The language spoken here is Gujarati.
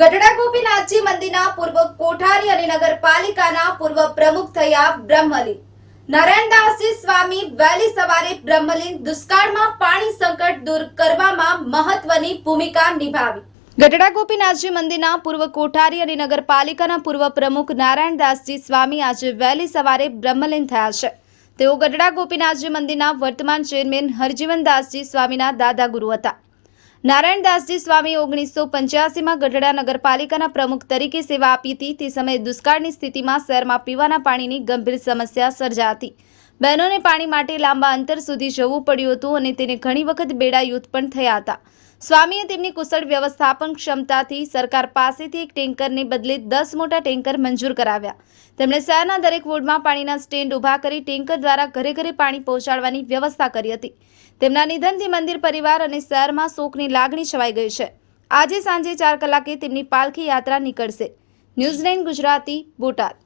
ગઢડા ગોપીનાથજી મંદિરના પૂર્વ કોઠારી અને નગરપાલિકાના પૂર્વ પ્રમુખ થયા બ્રહ્મલીન નારાયણદાસજી સ્વામી વહેલી સવારે બ્રહ્મલીન દુષ્કાળમાં પાણી સંકટ દૂર કરવામાં મહત્વની ભૂમિકા નિભાવી. ગઢડા ગોપીનાથજી મંદિરના પૂર્વ કોઠારી અને નગરપાલિકાના પૂર્વ પ્રમુખ નારાયણદાસજી સ્વામી આજે વહેલી સવારે બ્રહ્મલીન થયા છે. તેઓ ગઢડા ગોપીનાથજી મંદિરના વર્તમાન ચેરમેન હરજીવનદાસજી સ્વામીના દાદા ગુરુ હતા. નારાયણદાસજી સ્વામી ઓગણીસો પંચ્યાસીમાં ગઢડા નગરપાલિકાના પ્રમુખ તરીકે સેવા આપી હતી. તે સમયે દુષ્કાળની સ્થિતિમાં શહેરમાં પીવાના પાણીની ગંભીર સમસ્યા સર્જા હતી. બહેનોને પાણી માટે લાંબા અંતર સુધી જવું પડ્યું હતું અને તેને ઘણી વખત બેડા યુદ્ધ પણ થયા હતા. સ્વામીએ તેમની કુશળ વ્યવસ્થાપન ક્ષમતાથી સરકાર પાસેથી એક ટેન્કરને બદલે દસ મોટા ટેન્કર મંજૂર કરાવ્યા. તેમણે શહેરના દરેક વોર્ડમાં પાણીના સ્ટેન્ડ ઊભા કરી ટેન્કર દ્વારા ઘરે ઘરે પાણી પહોંચાડવાની વ્યવસ્થા કરી હતી. તેમના નિધનથી મંદિર પરિવાર અને શહેરમાં શોકની લાગણી છવાઈ ગઈ છે. આજે સાંજે ચાર કલાકે તેમની પાલખી યાત્રા નીકળશે. New Zealand Gujarati, Botad.